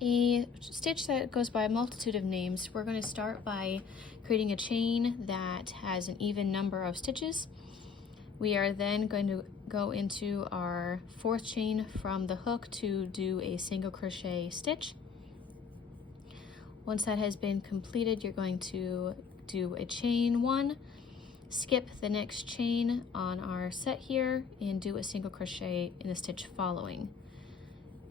a stitch that goes by a multitude of names. We're going to start by creating a chain that has an even number of stitches. We are then going to go into our fourth chain from the hook to do a single crochet stitch. Once that has been completed, you're going to do a chain one, skip the next chain on our set here, and do a single crochet in the stitch following.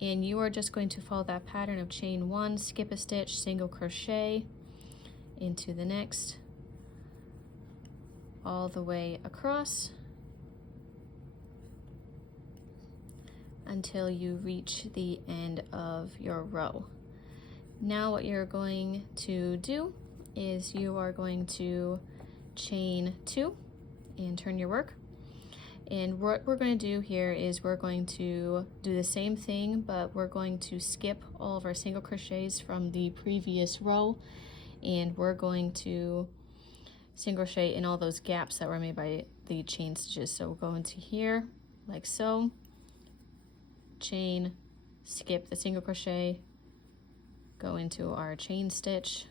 And you are just going to follow that pattern of chain one, skip a stitch, single crochet into the next, all the way across until you reach the end of your row. Now what you're going to do is you are going to chain two and turn your work. And what we're going to do here is we're going to do the same thing, but we're going to skip all of our single crochets from the previous row, and we're going to single crochet in all those gaps that were made by the chain stitches. So we'll go into here like so, chain, skip the single crochet, go into our chain stitch,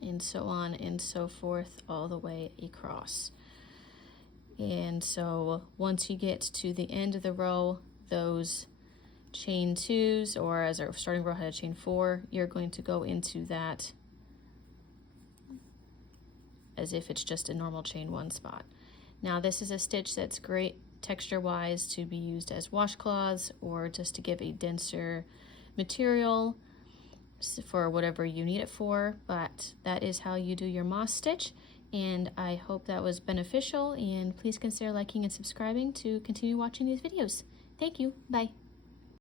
and so on and so forth all the way across. And so once you get to the end of the row, those chain twos, or as our starting row had a chain four, you're going to go into that as if it's just a normal chain one spot. Now this is a stitch that's great texture wise to be used as washcloths or just to give a denser material for whatever you need it for, but that is how you do your moss stitch. And I hope that was beneficial, and please consider liking and subscribing to continue watching these videos. Thank you. Bye.